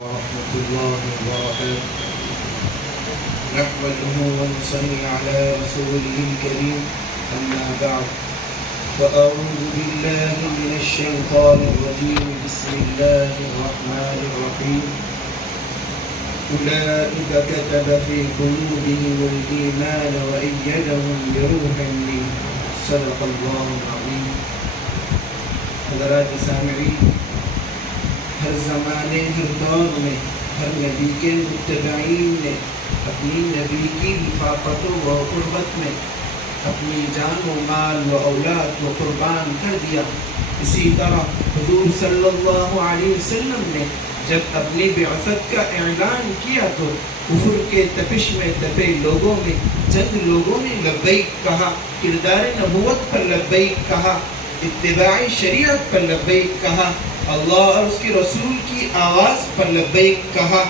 ورحمة الله وبركاته. نحمده ونصلي على رسوله الكريم، أما بعد، فأعوذ بالله من الشيطان الرجيم. بسم الله الرحمن الرحيم. أولئك كتب في قلوبهم الإيمان وأيدهم بروح منه. صدق الله العظيم. حضرات سامعین، ہر زمانے ہر دور میں ہر نبی کے متبعین نے اپنی نبی کی رفاقت و قربت میں اپنی جان و مال و اولاد و قربان کر دیا. اسی طرح حضور صلی اللہ علیہ وسلم نے جب اپنی بعثت کا اعلان کیا تو کفر کے تپش میں دبے لوگوں میں چند لوگوں نے لبیک کہا، کردار نبوت پر لبیک کہا، اتباع شریعت پر لبیک کہا، اللہ اور اس کے رسول کی آواز پر لبیک کہا،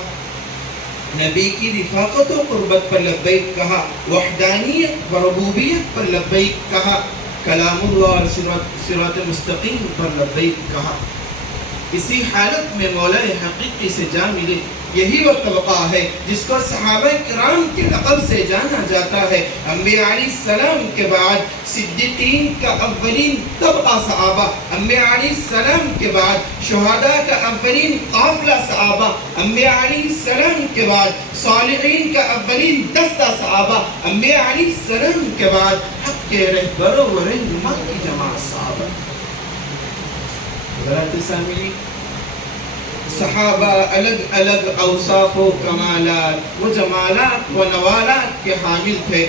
نبی کی رفاقت و قربت پر لبیک کہا، وحدانیت و ربوبیت پر لبیک کہا، کلام اللہ اور صراط مستقیم پر لبیک کہا. اسی حالت میں مولا حقیقی سے جا ملے. یہی وہ طبقہ ہے جس کو صحابہ کرام کے لقب سے جانا جاتا ہے. انبیاء علیہ السلام کے بعد صدیقین کا اولین طبقہ صحابہ، انبیاء علیہ السلام کے بعد شہداء کا اولین قافلہ صحابہ، انبیاء علیہ السلام کے بعد صالحین کا اولین دستہ صحابہ، انبیاء علیہ السلام کے بعد حق کے رہبروں و رہنما کی جماعت صحابہ. حضرات سامعین، صحابہ الگ الگ اوصاف و کمالات و جمالات و نوالات کے حامل تھے.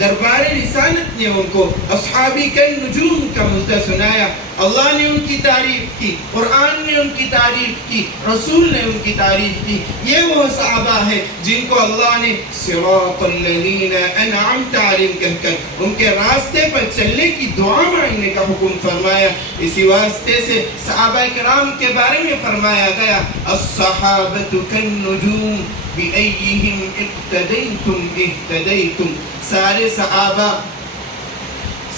دربار رسالت نے ان کو اصحابی کے نجوم کا مزدہ سنایا. اللہ نے ان کی تعریف کی، قرآن نے ان کی تعریف کی، رسول نے ان کی تعریف کی. یہ وہ صحابہ ہے جن کو اللہ نے صراط الذین انعمت علیہم کہہ کر ان کے راستے پر چلنے کی دعا مانگنے کا حکم فرمایا. اسی واسطے سے صحابہ کرام کے بارے میں فرمایا گیا، الصحابۃ کالنجوم بأیہم اقتدیتم اہتدیتم. سارے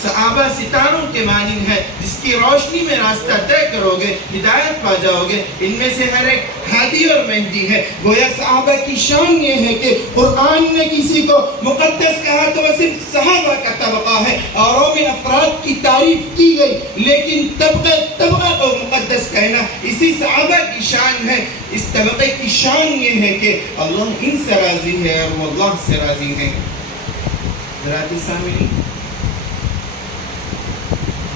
صحابہ ستاروں کے مانند ہے، جس کی روشنی میں راستہ طے کرو گے ہدایت پا جاؤ گے. ان میں سے ہر ایک ہادی اور مہدی ہے. گویا صحابہ کی شان یہ ہے کہ قرآن نے کسی کو مقدس کہا تو وہ صرف صحابہ کا طبقہ ہے. اوروں میں افراد کی تعریف کی گئی، لیکن طبقہ کو مقدس کہنا اسی صحابہ کی شان ہے. اس طبقے کی شان یہ ہے کہ اللہ ان سے راضی ہے اور وہ اللہ سے راضی ہے. حضرات سامعین،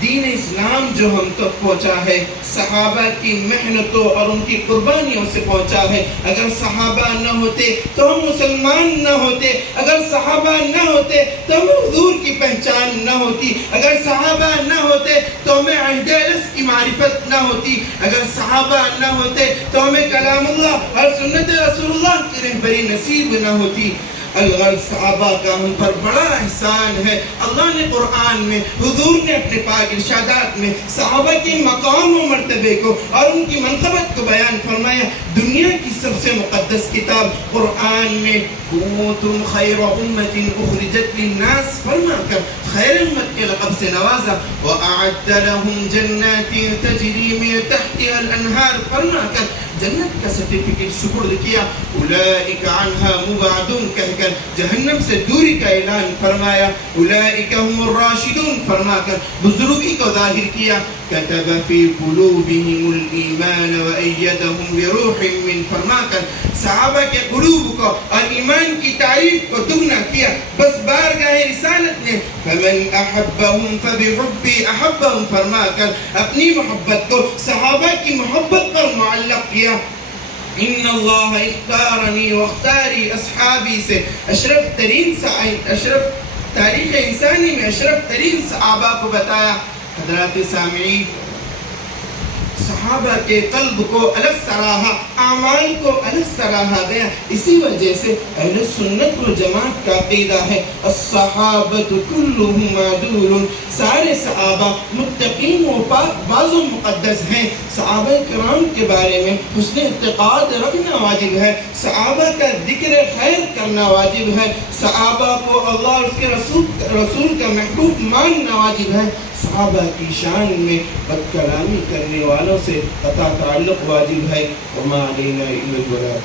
دین اسلام جو ہم تک پہنچا ہے صحابہ کی محنتوں اور ان کی قربانیوں سے پہنچا ہے. اگر صحابہ نہ ہوتے تو ہم مسلمان نہ ہوتے، اگر صحابہ نہ ہوتے تو ہم حضور کی پہچان نہ ہوتی، اگر صحابہ نہ ہوتے تو ہمیں عہد ارث کی معرفت نہ ہوتی، اگر صحابہ نہ ہوتے تو ہمیں کلام اللہ اور سنت رسول اللہ کی رہبری نصیب نہ ہوتی. الغرض صحابہ کا ہم پر بڑا احسان ہے. اللہ نے قرآن میں، حضور نے اپنے پاک ارشادات میں صحابہ کے مقام و مرتبے کو اور ان کی منقبت کو بیان فرمایا. دنیا کی سب سے مقدس کتاب قرآن میں کنتم خیر امت اخرجت للناس فرما کر خیر امت کے لقب سے نوازا. وَأَعَدَّ لَهُمْ جَنَّاتٍ تَجْرِي مِن تَحْتِهَا الْأَنْهَارُ فرما کر جنت کا سرٹیفکیٹ سپرد کیا. اولئک عنہا مبعدون کہہ کر جہنم سے دوری کا اعلان فرمایا. اولئک هم الراشدون فرما کر بزرگی کو ظاہر کیا. کتب فی قلوبہم الایمان وایدہم بروح من فرما کر صحابہ کے قلوب کو اور ایمان کی تعریف کو دگنا کیا. بس بارگاہ رسالت نے فمن احبہم فبحبی احبہم فرما کر اپنی محبت کو صحابہ کی محبت پر معلق کیا. ان اللہ اختارنی واختاری اصحابی سے اشرف تاریخ انسانی میں اشرف ترین صحابہ کو بتایا. حضرات سامعین، صحابہ کے قلب کو الگ سراہا، اعمال کو الگ سراہا گیا. اسی وجہ سے اہل سنت و جماعت کا عقیدہ ہے الصحابۃ کلہم عدول. سارے صحابہ متقین و پاک باز و مقدس ہیں. صحابہ کرام کے بارے میں حسن اعتقاد رکھنا واجب ہے. صحابہ کا ذکر خیر کرنا واجب ہے. صحابہ کو اللہ اور اس کے رسول کا محبوب ماننا واجب ہے. صحابہ کی شان میں بد کلامی کرنے والوں سے قطع تعلق واجب ہے. وما علینا الا البلاغ.